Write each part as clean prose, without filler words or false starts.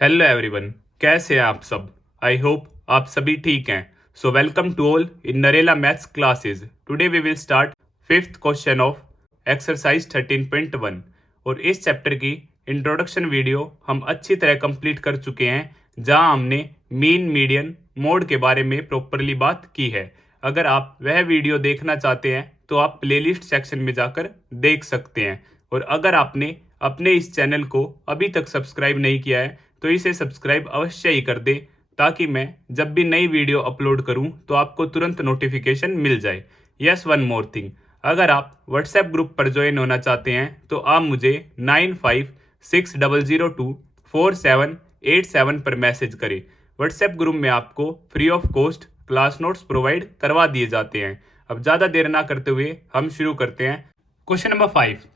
Hello everyone, कैसे हैं आप सब। आई होप आप सभी ठीक हैं। So welcome to all in Narela maths classes. Today we will start fifth question of exercise 13.1 और इस चैप्टर की इंट्रोडक्शन वीडियो हम अच्छी तरह कंप्लीट कर चुके हैं, जहां हमने मीन मीडियन मोड के बारे में प्रॉपरली बात की है। अगर आप वह वीडियो देखना चाहते हैं तो आप प्लेलिस्ट सेक्शन में जाकर देख सकते हैं। और अगर आपने अपने इस चैनल को अभी तक सब्सक्राइब नहीं किया है तो इसे सब्सक्राइब अवश्य ही कर दे, ताकि मैं जब भी नई वीडियो अपलोड करूं तो आपको तुरंत नोटिफिकेशन मिल जाए। यस, वन मोर थिंग, अगर आप व्हाट्सएप ग्रुप पर ज्वाइन होना चाहते हैं तो आप मुझे 9560024787 पर मैसेज करें। व्हाट्सएप ग्रुप में आपको free of cost class notes provide करवा दिए जाते हैं। अब ज़्यादा देर ना करते हुए हम शुरू करते हैं। Question number 5।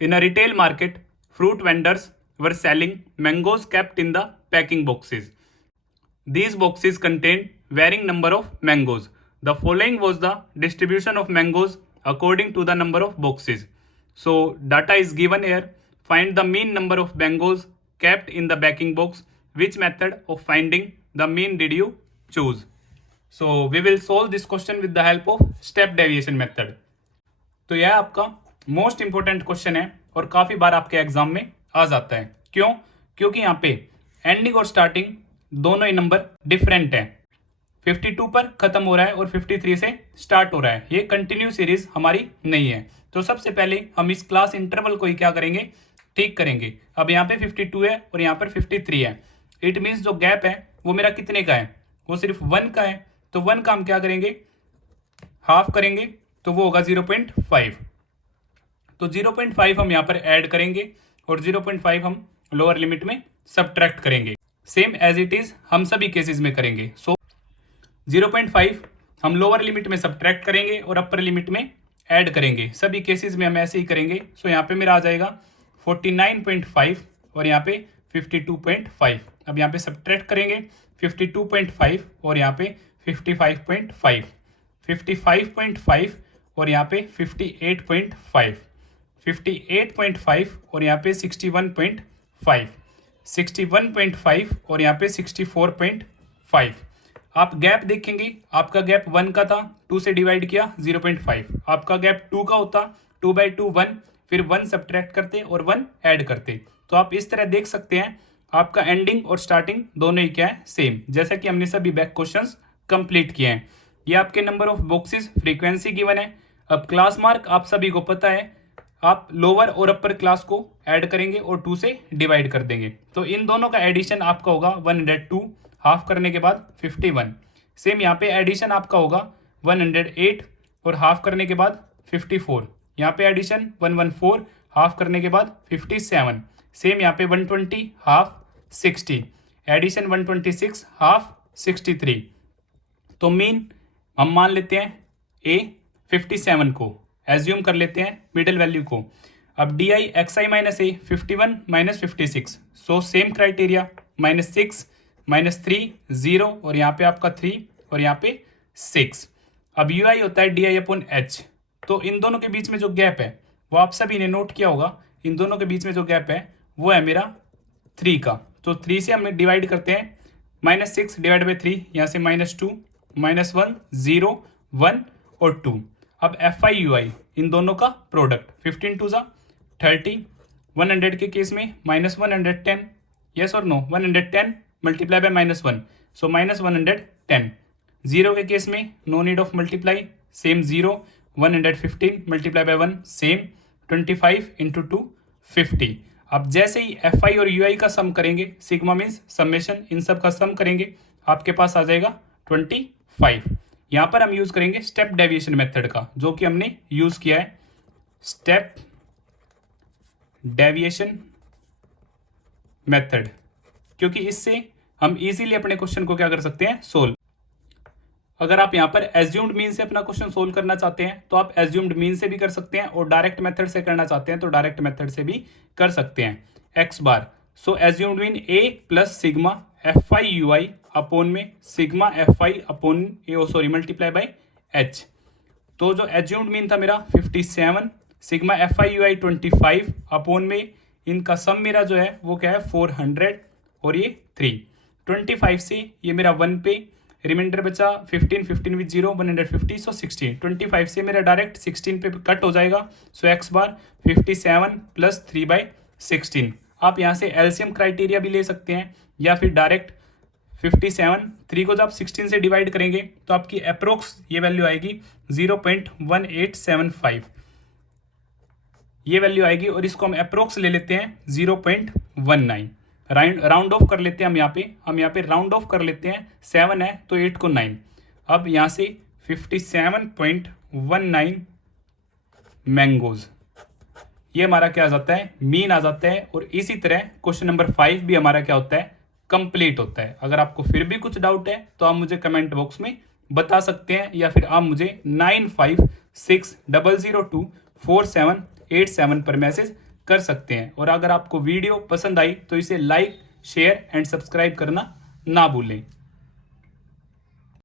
In a retail market, fruit vendors were selling mangoes kept in the packing boxes. These boxes contained varying number of mangoes. The following was the distribution of mangoes according to the number of boxes. So data is given here. Find the mean number of mangoes kept in the packing box. Which method of finding the mean did you choose? So we will solve this question with the help of step deviation method. तो यह आपका most important question है और काफी बार आपके exam में आ जाता है। क्यों? क्योंकि यहाँ पे एंडिंग और स्टार्टिंग दोनों ही नंबर डिफरेंट हैं। 52 पर खत्म हो रहा है और 53 से स्टार्ट हो रहा है। ये कंटिन्यू सीरीज हमारी नहीं है। तो सबसे पहले हम इस क्लास इंटरवल को ही क्या करेंगे, ठीक करेंगे। अब यहाँ पे 52 है और यहाँ पर 53 है। इट मीन्स जो गैप है वो मेरा कितने का है, वो सिर्फ 1 का है। तो 1 का हम क्या करेंगे, हाफ करेंगे, तो वो होगा 0.5। तो 0.5 हम यहाँ पर ऐड करेंगे और 0.5 हम लोअर लिमिट में सब्ट्रैक्ट करेंगे। सेम एज इट इज हम सभी केसेस में करेंगे। सो 0.5 हम लोअर लिमिट में सब्ट्रैक्ट करेंगे और अपर लिमिट में ऐड करेंगे। सभी केसेस में हम ऐसे ही करेंगे। सो यहाँ पे मेरा आ जाएगा 49.5 और यहाँ पे 52.5। अब यहाँ पे सब्ट्रैक्ट करेंगे 52.5 और यहाँ पे 55.5, 55.5 और यहाँ पे 58.5, 58.5 और यहाँ पे 61.5, 61.5 और यहाँ पे 64.5। आप गैप देखेंगे, आपका गैप 1 का था, 2 से डिवाइड किया 0.5। आपका गैप 2 का होता, 2/2 1, फिर 1 सब्ट्रैक्ट करते और 1 ऐड करते। तो आप इस तरह देख सकते हैं आपका एंडिंग और स्टार्टिंग दोनों ही क्या है, सेम, जैसा कि हमने सभी बैक क्वेश्चंस कंप्लीट किए हैं। ये आपके number of boxes, frequency given है। अब क्लास मार्क आप सभी को पता है, आप लोअर और अपर क्लास को ऐड करेंगे और 2 से डिवाइड कर देंगे। तो इन दोनों का एडिशन आपका होगा 102, हाफ करने के बाद 51। सेम यहाँ पे एडिशन आपका होगा 108 और हाफ करने के बाद 54। यहाँ पे एडिशन 114, हाफ करने के बाद 57। सेम यहाँ पे 120, हाफ 60, एडिशन 126, हाफ 63। तो मीन हम मान लेते हैं ए 57 को, एज्यूम कर लेते हैं मिडिल वैल्यू को। अब D I x I minus A 51 minus 56। So same criteria, -6 -3 0 और यहाँ पे आपका 3 और यहाँ पे 6। अब यू आई होता है डी आई अपॉन एच। तो इन दोनों के बीच में जो गैप है वो आप सभी ने नोट किया होगा। इन दोनों के बीच में जो गैप है वो है मेरा 3 का। तो 3 से हम डिवाइड करते हैं, -6 डिवाइड बाई 3, यहाँ से -2, -1 0 1 और 2। अब एफ आई यू आई इन दोनों का प्रोडक्ट, 15 2 30, 100 के केस में -110, यस और नो, 110 मल्टीप्लाई बाय -1, सो -110। 0 के केस में no need of multiply, same 0, 115 multiply by 1, same 25 into 2 50। अब जैसे ही एफ आई और यू आई का सम करेंगे, सिग्मा मीन्स समेशन, इन सब का सम करेंगे, आपके पास आ जाएगा 25। यहाँ पर हम यूज करेंगे स्टेप डेविएशन मेथड का, जो कि हमने यूज किया है, स्टेप डेविएशन मेथड, क्योंकि इससे हम इजीली अपने क्वेश्चन को क्या कर सकते हैं, सोल्व। अगर आप यहाँ पर एज्यूम्ड मीन से अपना क्वेश्चन सोल्व करना चाहते हैं तो आप एज्यूम्ड मीन से भी कर सकते हैं, और डायरेक्ट मेथड से करना चाहते हैं तो डायरेक्ट मेथड से भी कर सकते हैं। X bar, so assumed mean A plus sigma f i u i upon में sigma f i upon A, sorry multiply by h. तो जो एज्यूम्ड मीन था मेरा 57, sigma f i u i 25 upon में इनका सम मेरा जो है वो क्या है 400 और ये 3। 25 से ये मेरा 1 पे रिमाइंडर बचा 15, 15 विद 0 150, सो 16। 25 से मेरा डायरेक्ट 16 पे कट हो जाएगा, सो एक्स बार 57 प्लस 3/16। आप यहाँ से एलसीएम क्राइटेरिया भी ले सकते हैं या फिर डायरेक्ट 57, 3 को जब आप 16 से डिवाइड करेंगे तो आपकी अप्रोक्स ये वैल्यू आएगी 0.1875, ये वैल्यू आएगी। और इसको हम अप्रोक्स ले लेते हैं 0.19, राउंड ऑफ कर लेते हैं हम यहाँ पे राउंड ऑफ कर लेते हैं, 7 है तो 8 को 9। अब यहाँ से 57.19 मैंगोज, ये हमारा क्या आ जाता है, मीन आ जाता है। और इसी तरह क्वेश्चन नंबर 5 भी हमारा क्या होता है, कंप्लीट होता है। अगर आपको फिर भी कुछ डाउट है तो आप मुझे कमेंट बॉक्स में बता सकते हैं या फिर आप मुझे 9560024787 पर मैसेज कर सकते हैं। और अगर आपको वीडियो पसंद आई तो इसे लाइक, शेयर एंड सब्सक्राइब करना ना भूलें।